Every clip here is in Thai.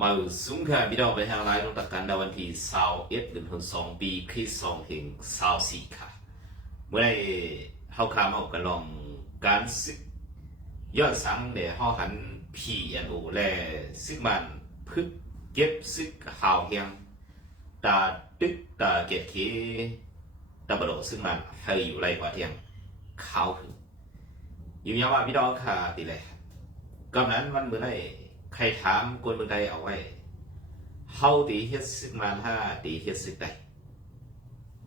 มาสุงค่พี่น้องไปทางไลน์ลงตะกันในวันที่สาวเอ็ดเดือนธันวาคมปีคริสสองถึงสาวสี่ค่ะ เมื่อได้เฮาคามเอากระลองการซึกยอดสังเดี๋ยวเาหันพีเอ็นโอและซึกมันพึกเก็บซึกหาวเฮียงตาตึกตาเก็บเคตาบโลซึ่งมันให้อยู่ไรกว่าเทียงเขาถึงอยู่ยาวว่าพี่น้องค่ะตีเลยกำนั้นวันเมื่อไร ใครถามกวนเมืองใดเอาไว้เฮาตีเฮ็ดซึกมันห้าตีเฮ็ดซึกใด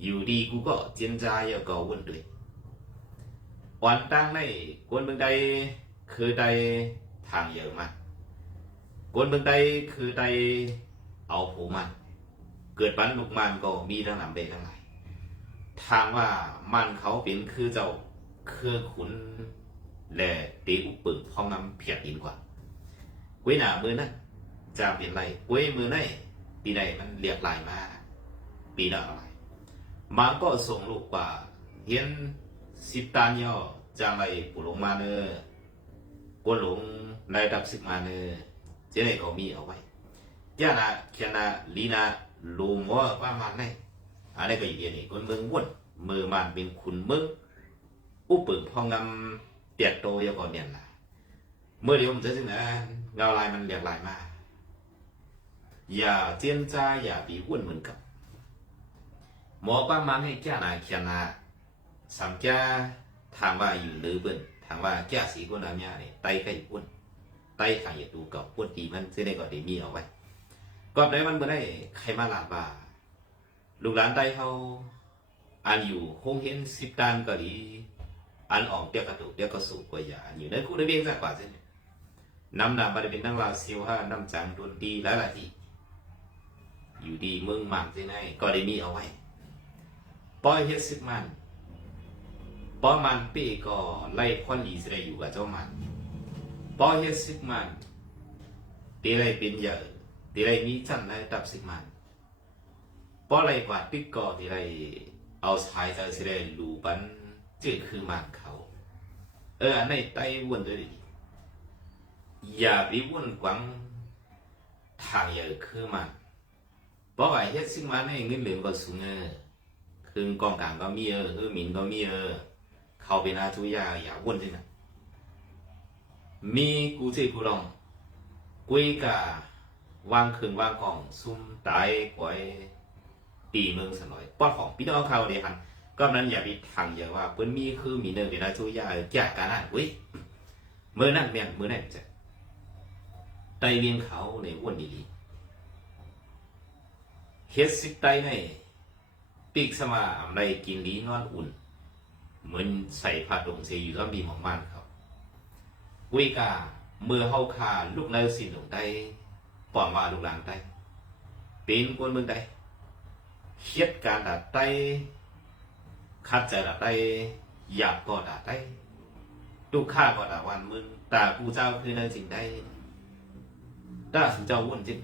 อยู่ดีกูก็เจียนจายก็วนด้วยวันตั้งในกวนเมืองใดคือใดทางเยอะมากกวนเมืองใดคือใดเอาผูมันเกิดปันลูกมันก็มีทั้งนำเบทั้งหลายทางว่ามันเขาเป็นคือเจ้าเครือขุนและตีอุปปึกพร้อมนำเพียรอินกว่า กุ้ยหนามือนั้นจะเป็นไรกุ้ยมือไหนปีใดมันเรียกลายมาปีหน้าอะไรมันก็ส่งลูกว่าเห็นสิบตานย่อจางไรปุหลงมาเนอกวนหลงในดับสิบมาเนอเจ๊ไหนก็มีเอาไว้ย่านาเขียนาลีนาลูงว่าว่ามันได้อันนี้ก็อย่างนี้คนเมืองวุ่นมือมันเป็นคุณมึงอุปเปิงพองำเตียดโตยก่อนเนี่ยนะเมื่อเดียวผมจะถึงนะ เงาลายมันเรียกลายมาอย่าเจียนจ้าอย่าปีวุ่นเหมือนกับหมอป้ามันให้แก่นาเขียนนาสัมแก่ถามว่าอยู่หรือเบิ่นถามว่าแก่สีกุนน้ำยาเนี่ยไตไก่วุ่นไตขายตูกับวุ่นดีมันจะได้ก่อนด้มีเอาไว้ก่อนได้มันบ่ได้ใครมาลาบว่าลูกหลานได้เขาอันอยู่คงเห็นสิบตานก็ดี อันออกเดียวกระตุกเดียวก็สูกกว่าอย่าอันอยู่ในคู่ได้เบี้ยงสักกว่าเสิน้ น้ำหนาบริเป็นนั่งราวเซีวห้าน้ำจังดุดดีแล้วล่ะที่อยู่ดีเมืองหมากที่ไหนก็ได้มีเอาไว้ป้อยเฮ็ดซึกมันป้อมันปีก็ไล่คนลีสราอยู่กับเจ้ามันป้อเฮ็ดซึกมันตีไรเป็นเยอะตีไรมีชั้นไรตับซึกมันป้อไรกว่าติ๊กก่อตีไรเอาสายใจสิได้รูปันเจือคือมากเขา เออในไต้วนด้วยดิ อย่าไปวุ่นกวังทางอย่าคือมันเพราะว่าเฮ็ดซึ่งมันให้เงินเหลืองก็สูงเออคือกองกลางก็มีเออเออหมินก็มีเออเข้าไปหน้าทุยาอย่าวุ่นจริงนะมีกูเจกูลองกุยกาวางคืนวางของซุ่มตายกวยตีเมืองสนอยปอดของพี่น้องเขาเดียกันก็นั้นอย่าไปทางอย่าว่าเปิ้นมีคือมีเนินเดี๋ยวนะช่วยาแจกกันอะเว้ยเมื่อนั้นเมียนเมื่อนั้นจะ ไตเวียงเขาในอ้วนดีๆเฮ็ดสิไตในปีกสมาอำไรกินดีนอนอุ่น เหมือนใส่ผ้าดงเสียอยู่ก็มีหมองมันเขาวิกาเมื่อเฮาคาลูกนายสินลงได้ปอมว่าลูกหลานได้เป็นคนเมืองใดเฮ็ดการดัดได้คัดใจดัดได้อยากก็ดัดได้ลูกข้าก็ดัดวันมึงแต่กูเจ้าคือนั่นสิ่งใด ถ้าสิเจ้าวุ่นจริง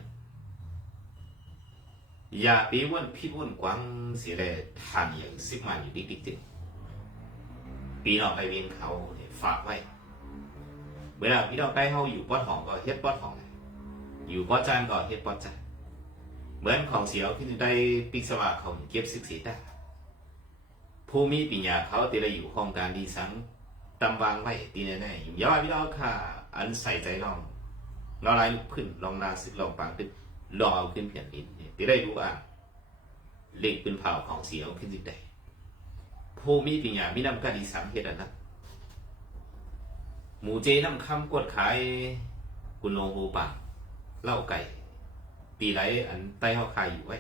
อย่าไปวุ่นพี่วุ่นกวางเสียเลยทางอย่างสิบมันอยู่ดิดิ๊กดิ๊กปีนออกไปเวียนเขาฝากไว้ เวลาพี่น้องใกล้เขาอยู่ป้อนหองก็เฮ็ดป้อนหอง อยู่ป้อจานก็เฮ็ดป้อจานเหมือนของเสียวที่ได้ปิกสวาของเก็บศึกษาผู้มีปัญญาเขาตีละอยู่ห้องการดีสังตำวางไว้ตีแน่ๆอยู่ย้อนพี่น้องค่ะ อันใส่ใจลอง ลองลายลุกขึ้น ลองนาสึกลองปังขึ้นลองเอาขึ้นเพียนดินตีได้รู้ว่าเล็กเป็นเผาของเสียวขึ้นสิได้ผู้มีปัญญามีนำการดีสังเฮ็ดอันนั้นหมูเจน้ำคำกดขายกุนโลโฮปังเล่าไก่ปีไรอันใต้เขาขายอยู่ไว้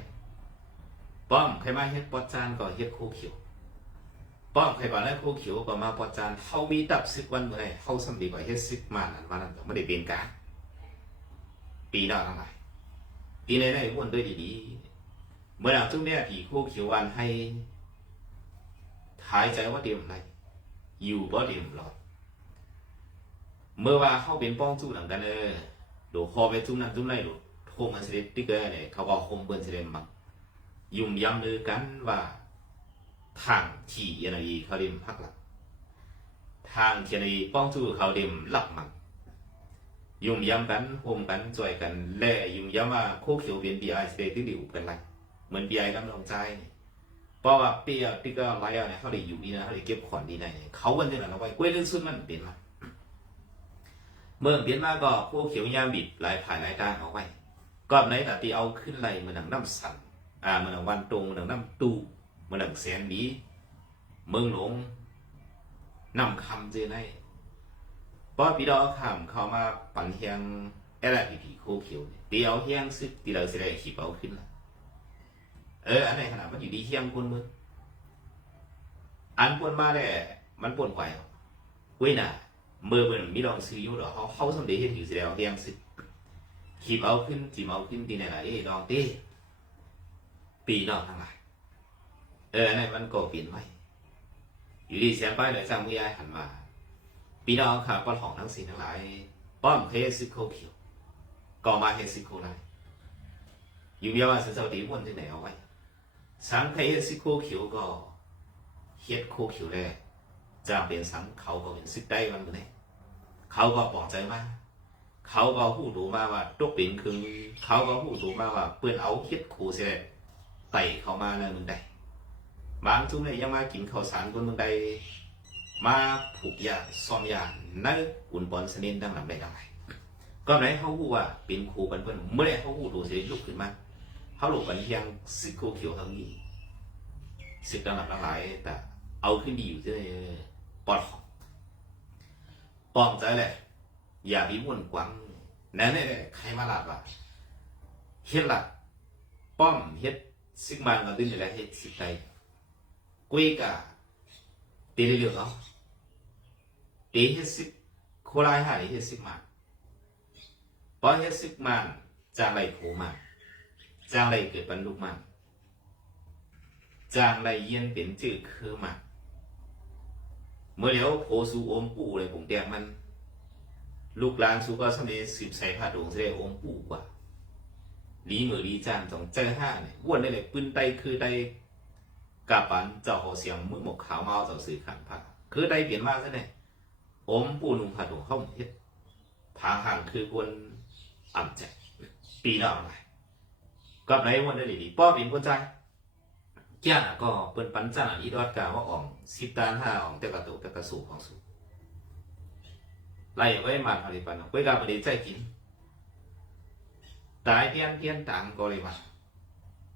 ป้อมใครมาเฮ็ดปอดจานก็เฮ็ดโคเขียว ป้อมใครมาแล้วโคเขียวก็มาปอดจานเขามีตับซึกวันเมื่อไรเขาสำดีกว่าเฮ็ดซึกมานันวันนั้นก็ไม่ได้เป็นการ ปีนอกทั้งหลายปีในในวนด้วยดีๆเมื่อเราทุกเนี่ผีคู่เขียววันให้หายใจว่าเดียมไรอยู่บ่เดียมหรอกเมื่อว่าเข้าเป็นป้องจู่หลังกันเออหลวคอไปจุ่มนั่นจุ่มไรหลวโทมันเสด็จติ๊กเกอร์เนี่ยเขาก็คมเบิร์นเสด็จมักยุ่มย้ำลือกันว่าทางที่ยานีเขาเดิมพักหลักทางเทียนีป้องจู่เขาเดิมหลับมัก ยุ่มย้ำกันโฮมกันจ่วยกันแล่ยุ่มย้ำว่าโคเขียวเป็นปีไอสเตที่ดิวกันไรเหมือนปีไอกำลังใจเพราะว่าเปีอะที่ก็ไล่เอาเนี่ยเขาได้อยู่ดีนะเขาได้เก็บขอนดีนะเนี่ยเขาวันนี้แหละเราไว้กล้วยเรื่องสุดมันเป็นมาเมื่อเปลี่ยนมาก็โคเขียวยามบิดหลายผ่ายหลายด้านเอาไว้ก็ไหนแต่ที่เอาขึ้นไรมันหนังน้ำสั่นอ่ามันหนังวันตรงมันหนังน้ำตูมันหนังแสนดีเมืองหลงนำคำเจอใน เพราะพี่ดอกคำเขามาปั่นเฮียงเอลพีพีโคเขียวเนี่ยเดียวเฮียงซึกตีเราสิได้ขีบเอาขึ้นละเอออันไหนขนาดมันอยู่ดีเฮียงคนมึงอันปวนมาได้มันปวนไปเอาเว้ยน่ะมือเป็นมีลองซื้อยู่หรอเขาเขาสมเด็จเฮ็ดอยู่สิแล้วเฮียงซึกขีบเอาขึ้นจีบเอาขึ้นตีไหนล่ะเอ้ดองเต้ปีนอกทั้งหลายเอออันไหนมันก็เปลี่ยนไปอยู่ดีเสียไปเลยสร้างมือยายหันมา พี่น้องครับป้อนของทั้งสิ่ทั้งหลายป้อมเฮซิโคเขียวก่อมาเฮซิโคไรอยู่เดียวว่าสันสวัสดีวันที่ไหนเอาไว้สังเฮซิโคเขียวก็เฮ็ดโคเขียวแรกจะเป็นสังเขาก็เป็นสิได้มันเลยเขาก็ปลอบใจมากเขาก็หู้รู้มาว่าตกเป็นคือเขาก็หู้รู้มาว่าเปื้อนเอาเฮ็ดโคเสียไต่เข้ามาแล้วมึงใดบางจุ่มเนี่ยยังมากินข้าวสารคนมึงใด มาผูกยาซ่อมยาในอุ่นบอลสนินดังหลังใดดังไรก็ไหนเขาหูว่าเป็นครูกันเพื่อนเมื่อไรเขาหูดูเสียลุกขึ้นมาเขาหลบกันเทียงสิโกเขียวทั้งนี้สิกดังหลังดังไรแต่เอาขึ้นดีอยู่ที่ปอดปลอมใจแหละ อย่ามีม่วนกวังนั่นเนี่ยใครมาหลับอะเฮ็ดหลับป้อมเฮ็ดซิกมันก็ดึงอะไรเฮ็ดสิใจกุยกะ ตีเรื่องเขาตีเฮ็ดสิบโคราชหาเฮ็ดสิบมันพอเฮ็ดสิบมันจางไรโผมันจางไรเกิดบรรลุมันจางไรเยียนเป็นจื่อคือมันเมื่อเดี๋ยวโพสูโอมปู่เลยผมแดงมัน ลูกหลานสูก็สมัยสืบใส่ผ้าดงเสด็จโอมปู่กว่าลีมือลีจานต้องเจอห้าเนี่ยอ้วนได้เลยปืนไตคือไต กับปันเจ้าเขาเสียงมือหมกขาวเมาเจ้าสื่อขันผักคือได้เปลี่ยนมาซะเนี่ยอมปูนุ่มผัดหัวข้าวเฮ็ดผาห่างคือคนอ่ำใจปีนอกไรก็ไหนวันได้ดีป้อเป็นคนใจแก่น่ะก็เปิ้นปันจ้าอีดอดกาว่าอ่องสิบตานห้าอ่องแต่กระตุกแต่กระสูของสูไล่ไว้มันอะไรปันไว้กาบริใจกินตายเตี้ยนเตี้ยนต่างก็เลยมา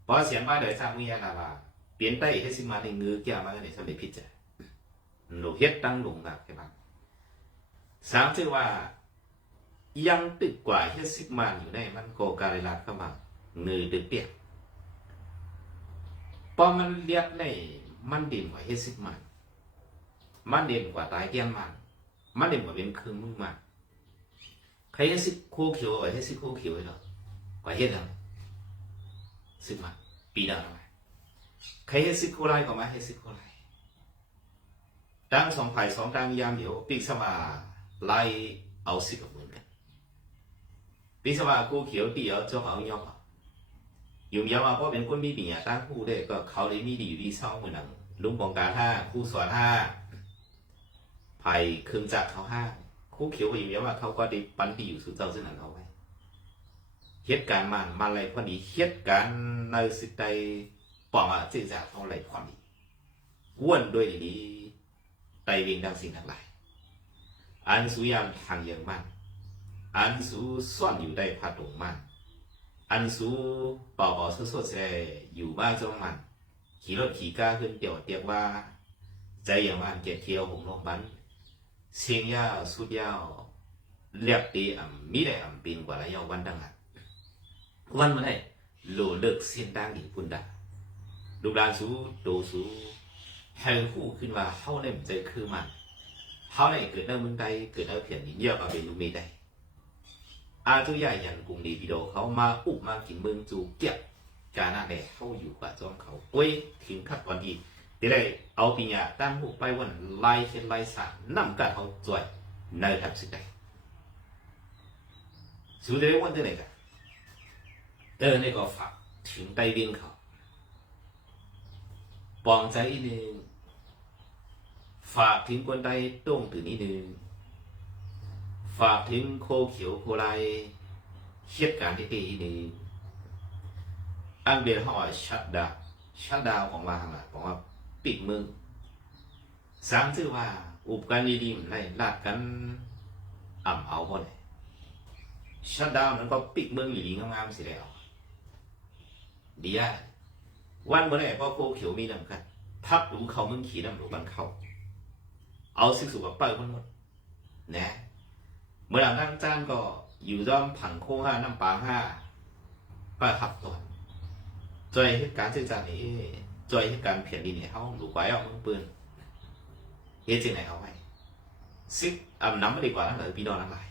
เพราะเสียงมาเดี๋ยวสร้างมีอะไรบ้าง biến tay hết sinh mà thì ngư kia mà cái này sao để phít chả lục hết tăng lùng là cái bạn sáng chứ ว่ายังตึกกว่าเฮ็ดซิกมานอยู่ในมันโกกาลิลัดเข้ามาเงยตึกเปียกพอมันเรียกในมันเด่นกว่าเฮ็ดซิกมานมันเด่นกว่าตายเตี้มัน มันเด่นกว่าเป็นคืนมือมันใครเฮ็ดซิกโคเขียวกว่าเฮ็ดซิกโคเขียวเหรอกว่าเฮ็ดอะไรซิกมันปีดาอะไรใครเฮสิโคไม ใครให้สิบคนไรก็มาเฮสิโคไลตั้งสองฝ่ายสองตั้งยามเดียวปีกสมาไล่เอาสิกับมือกันปีกสมากูเขียวตีเอาจ้องเอาย่อมอยู่ยาวมาเพราะเป็นคนมีปีอะตั้งคู่ได้ก็เขาเลยมีดีอยู่ดีเศร้าเหมือนหนังลุงปองการห้าคู่สอนห้าไผ่เครื่องจักรเขาห้าคู่เขียวอยู่ยาวมาเขาก็ได้ปันดีอยู่สู่เจ้าเส้นหนั้นเอาไว้เหตุการณ์มันมาอะไรพอดีเหตุการณ์ในสิใด bỏ mà trên giả phong lấy khoản đi quân đôi đi đi tay viên đang sinh thằng lại anh su yam thằng yang man anh su soạn อยู่ได้พัดงมันอันสูเป่าเป่าสดๆเลยอยู่บ้านจงมันขี่รถขี่ก้าขึ้นเตี่ยวเตียกว่า ใจอย่างมันเกียดเที่ยวหงลงบันเสียงยาวสุดยาวเรียบดีอ่ำมีได้อ่ำปีนกว่าระยะวันดังอะวันมื่อไหร่โหลเลิกเสียนดังอีกปุ่นดา ลูกหลานสูโตสูแห่งคู่ขึ้นว่าเฮาเนี่มันจคือมันเฮาเนี่เกิดในเมืองใดเกิดในเพียงนี้เยอะมาเป็นลูกมีได้อาจุใหญ่ยันกรุงดีพีโดเขามาอุบมากินเมืองจูเก็บการนั่นแหละเข้าอยู่กว่าจอมเขาโอ้ยถึงขัดก่อนอีกทีไรเอาปีญาตั้งหูไปวันไล่เช่นไล่สารนำกันเขาจ่วยในทับสิได้สุดท้ายวันที่ไหนกันเออนี่ก็ฝากถึงไต้เบี้ยงเขา ปองใจอีหนึ่งฝากถึงคนใดตรงถึงนิดนึงฝากถึงโคเขียวโคลายเหตุการณ์ที่ดีนี่อังเดียเขาว่าชัดดาวชัดดาวของว่าทางหลังบอกว่าปิดมืองสามชื่อว่า อุปการดีๆมันได้ลาดกันอ่ำเอาบ่เลยชัดดาวมันก็ปิดเมืองหลีงามๆสิแล้วดีอะ วันเมื่อไหร่พอโคเขียวมีน้ำกันพับหลูเขามึงขี่น้ำหลูบันเขาเอาสิ่งสุกับเปิดมันหมดนะเมื่อหลังนั่งจ้านก็อยู่ด้อมผังโค้งห้าน้ำปลาห้าก็ขับตัวจอยเหตุการณ์เช่นจานนี้จอยเหตุการณ์เพียนดินเนี่ยเขาหลูไว้เอามึงปืนเฮ็ดจังไหนเอาไว้ซิกอำน้ำไม่ดีกว่านั่นเลยพี่น้องทั้งหลาย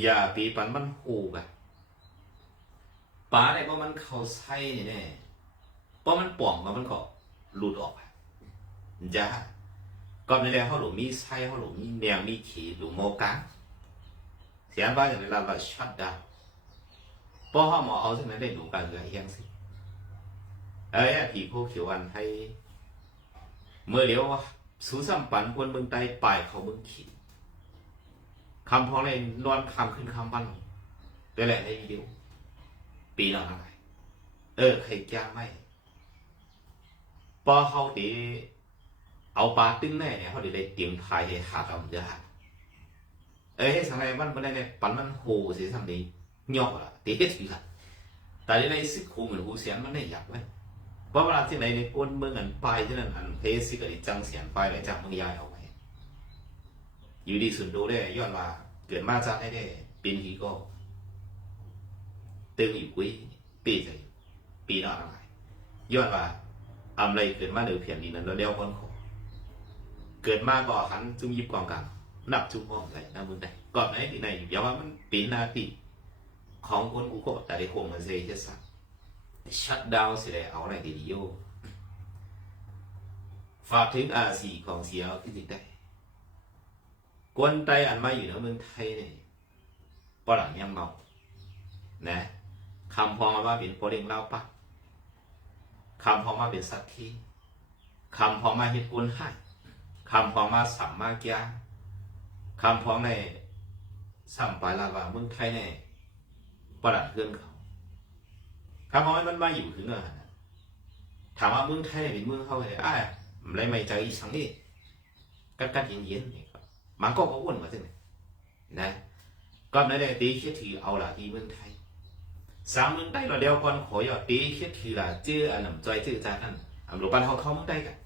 อย่าปีปันมันหูกันปลาได้เพรามันเข้าไส้เนี่ย เพราะมันป่องแล้วมันก็หลุดออกอะจ้าก่อนในแรกเขาหลูมีไส้เขาหลูมีแนวมีขีหลูโมกังเสียงบ้านอย่างไรเราชัดดาวเพราะเขาหมอเอาซึ่งนั้นได้หนูกันเลยยังสิเอ้ยผีโคเขียววันให้ เมื่อเลี้ยวสูสัมปันคนเมืองใต้ปลายเขาเมืองขีดคำพ้องเลยนอนคำขึ้นคำบ้านได้แหละให้วิดีโอปีละอะไรเออ ใครจ้างไม่ พอเขาดีเอาปลาตึ้งแน่เนี่ยเขาดีได้เตรียมพายให้หาดำเดือดเอ้ยสังไรมันมันได้เนี่ยปันมันโหสิสังดียอกละตีเฮ็ดสิละแต่ในสิคูเหมือนหูเสียงมันได้อยากไว้เพราะเวลาที่ไหนในก้นเมืองอันปลายที่นั่นอันเพสิกับจังเสียงปลายเลยจังมึงยายเอาไว้อยู่ดีสุดดูได้ย้อนว่าเกิดมาจากได้ได้ปีนี้ก็ตึงอยู่กุ้ยปีใจปีนอกอะไรย้อนว่า อำไรเกิดมาเดือเพียงนี้นั้นเราเดียวคนขอเกิดมาก็หันจุ่มยิบกองกลางนับจุ่มห้องใส่หน้ามือใดก่อนไหนที่ไหนอย่าว่ามันปีนาตีของคนกูก็แต่ได้คงมาเสียสักชัดดาวเสียเอาอะไรดีโยฝากถึงอาสีของเสียที่ติดได้กวนไตอันมาอยู่ในเมืองไทยเนี่ยปอหลังยังเมานะคำพองมาว่าเป็นโปรเด้งเล่าปะ คำพอมาเป็นสักทีคำพอมาเฮ็ดกุนให้คำพอมาสัมมาเกียคำพอในสัมปายลาวาเมืองไทยในประดับเครื่องเขาคำพอมันมาอยู่ถึงอะถามว่าเมืองไทยเป็นเมืองเขาเลยอ้ายมันไรไม่ใจอีสังนี่กัดกัดเย็นเย็นๆนี่ก็มันก็ก็อ้วนมาสิเนี่ยนะก็ไม่ได้ตีคิดถือเอาละที่เมืองไทย สามเมืองใต้เราเดียวก่อนขอยอดตีคิดคือละชื่ออันหนำจอยชื่อจานั่นอำรูปันเขาเข้าเมืองใต้กัน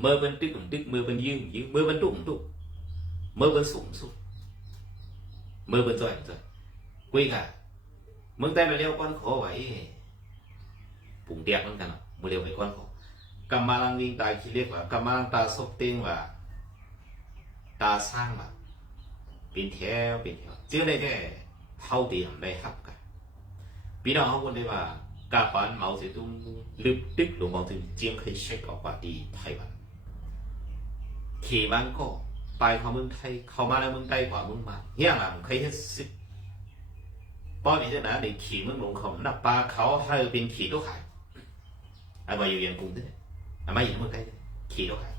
เมื่อเป็นตึกตึกเมื่อเป็นยืมยืมเมื่อเป็นตุ่มตุ่มเมื่อเป็นสูงสุดเมื่อเป็นจอยจอยกุยกันเมืองใต้เราเดียวก่อนขอไว้ปุ่งเตียกเหมือนกันเนาะมื่อเดียวไปก่อนขอกำมาลังวิ่งตายคิดเรียกว่ากำมาลังตาซบเต็งว่าตาสร้างว่าเป็นแถวเป็นแถวเจอได้แค่ เท่าที่ทำได้ครับกันพี่น้องเขาคนได้ว่าการปานเมาเสีตุ้งลึกดึกหลงมองถึงเจียงเคยเช็คออกว่าดีไทยวันเขบ้านก็ไปเขาเมืองไทย เขามาในเมืองไทยกว่าเมืองมาเฮียมังเคยเห็ดสิป้อนนี่เจ้หนาในขี่เมืองหลงของนับปลาเขาให้เป็นขี่ตัวขายอามาอยู่ยังกรุงด้วยอามาอยู่เมืองไทยขี่ตัวขาย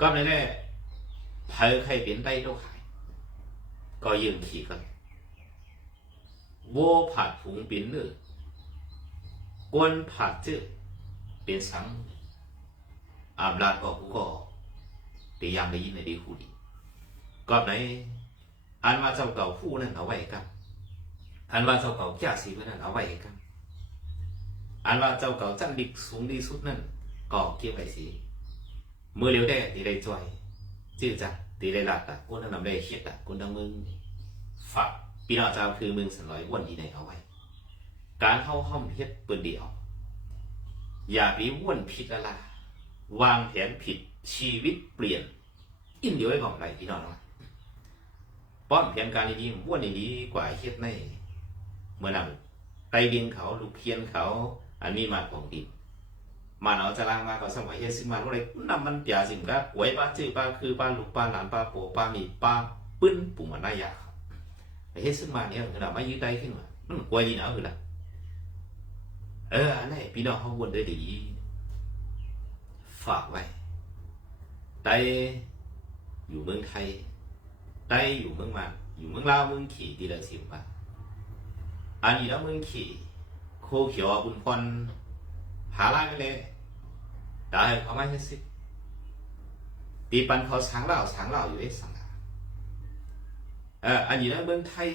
ก็ในนี้เธอเคยเป็นไต้ตัวขาย ก็ยืนขี่กัน วัวผัดผงเป็นเนื้อกวนผัดอเป็นสังอาบลาดก็กูก็ตียามได้ยินในดีคูดีก็ไหนอันว่าเจ้าเก่าผู้นั้นเอาไว้กันอันว่าเจ้าเก่าจ่าสีนั้นเอาไว้กันอันว่าเจ้าเก่าจันดิกสูงดีสุดนั้นก็เกี่ยวไว้สีเมื่อเร็วได้ตีได้จอยจื้อจ้ะตีได้หลัดอะกูนั้นนำได้เขียดอะกูดังมึงฝัก พี่น้องเจ้าคือมืองสันลอยอ้วนดีในเอาไว้ การเข้าห้องเฮ็ดเปิดเดียว อย่าไปว้วนผิดอะไรวางแผนผิดชีวิตเปลี่ยน อินเดียวไว้ก่อนไรพี่น้องนะป้อนแผนการดีๆว้วนดีกว่าเฮ็ดในเมื่อนั้นไตดินเขาลูกเพียนเขา อันนี้มาของดินมาเอาจะล่างมาก็สมัยเฮ็ดซึ่งมาอะไรนำมันเปียสิ่งก็หวยป้าจื้อป้าคือป้าลูกป้าหลานป้าโปป้ามีป้าปึ้นปุ่มานายา มันได้ยาก hết sức mạnh nhá là mấy dưới tay khi mà nó quay gì nữa rồi là ờ anh này bị nó không quên để đi phạt vậy tại อยู่เมืองไทยไตอยู่เมืองมันอยู่เมืองลาวเมืองขี่ดีละสิบว่าอันนี้แล้วเมืองขี่โคเขียวบุญพรหาลายไปเลยได้เขาไม่ใช่สิตีปันเขาช้างเหล่าช้างเหล่าอยู่ได้สัง เอออันนี้แล้เมืองไทย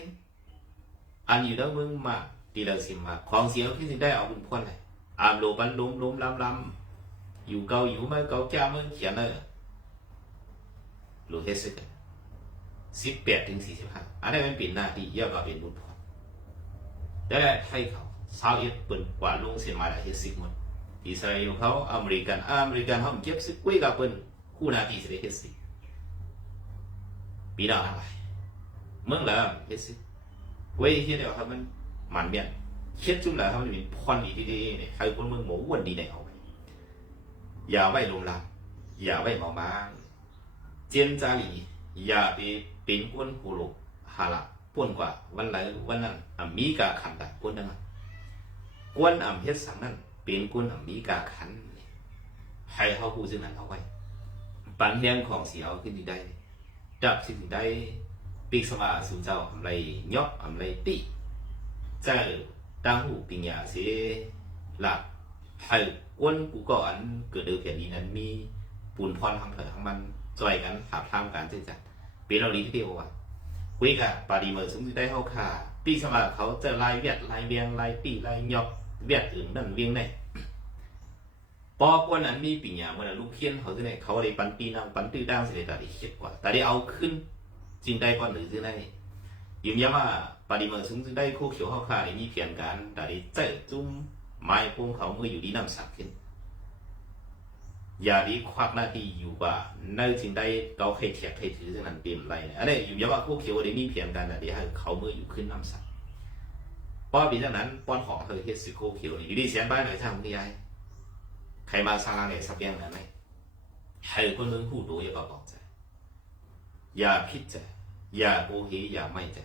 อันนี้แล้เมืองมาดีละสิมาของเสียที่สิได้เอาบุญพรเลยอามโลปันล้มล้มล้ำล้ำอยู่เกาอยู่ไม่เกาจ้าเมือเขียนเลยรู้เฮ็ดซึกสิบแปดถึงสี่สิบห้าอันนี้มันเป็นหน้าที่เยอะกว่าเป็นบุญพรแต่ให้เขาสาวเอ็ดเป็นกว่าลงเสียมาแล้วเฮ็ดซึกหมดอิสราเอลเขาอเมริกันอเมริกันเขาเก็บซึกไว้กับเป็นคู่หน้าที่สิได้เฮ็ดซึกปีดาวทั้งหลาย เมื่องละเฮ็ดซึกไว้เฮ็ดเดี๋ยวครับมันหมันเบี้ยเฮ็ดจุ่มแล้วครับมันเป็นพรดีดีๆเนี่ยใครคนเมืองหมูวันดีเนี่ยเอาไปอย่าไว้ลุมลามอย่าไว้เมามางเจียนจาหลีอย่าไปเป็นก้นหูโลกหาละป่นกว่าวันไหนวันนั้นอเมริกาขันแต่ก้นนั้นน่ะกวนอำเฮ็ดสังนั้นเป็นก้นอเมริกาขันให้เขาพูดซึ่งนั้นเอาไว้ปันเฮียงของเสียเอาขึ้นที่ได้ดับสิ่งที่ได้ ปีกสมาสู่เจ้าอำไรยอกอำไรติเจ้าตั้งหูปิญญาเสียหลักให้ก้วนกูก่อนเกิดเดือแผ่นดินนั้นมีปูนพรทางเถิดทางมันจอยกันหาทางการที่จะเป็นเราลีที่เดียวอะคุยกับปาดีเมอร์ซึ่งได้เข้าขาปีสมาเขาจะไล่เวียดไล่เวียงไล่ปีล่ยอกเวียดอื่นนั่นเวียงไหนปอกวันนั้นมีปีญญาวันนั้นลูกเพี้ยนเขาที่ไหนเขาได้ปันปีนางปันตื้อด้างเสียแต่ได้เขียดกว่าแต่ได้เอาขึ้น จริงได้ก่อนหรือซึ่งได้ยืนยันว่าปาดีเมอร์ซึ่งได้คู่เขียวเข้าขาได้มีเพียงการแต่ได้เจจุ้มไม้พวงเขาเมื่ออยู่ดีน้ำสักขึ้นอย่าดีควักหน้าที่อยู่ว่าในสิ่งใดเราใครเถียกใครถือซึ่งนั้นเป็นไรเนี่ยอันนี้อยู่ยาว่าพวกเขียวได้มีเพียงกันนะเดี๋ยวให้เขามืออยู่ขึ้นน้ำสักป้อปีจากนั้นป้อนของเธอเฮ็ดสิโคเขียวอยู่ดีเสียงบ้านไหนทางนี่ไอ้ใครมาสร้างอะไรสักอย่างนั้นไหนให้คนนึงพูดรู้อย่าบอกใจ อย่าพิดใจอย่าโกเหอย่าไม่ใจ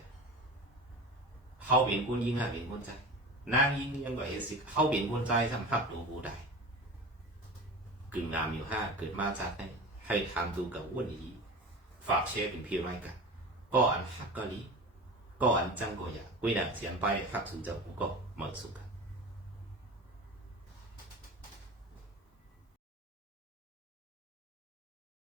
เขาเป็นคนยิงอะเป็นคนใจนางยิงยังก็เฮ็ดสิเขาเป็นคนใจสำหรับรู้ผู้ใดกึ่งงามอยู่ห้าเกิดมาจากให้ให้ทำดูกับอ้วนอีฝากเชฟเป็นเพียงไรกันก็อันหักก็ลีก็อันจังก็อยากกุยหนังเสียงไปหักสู่เจ้าก็เหมือนสุกัน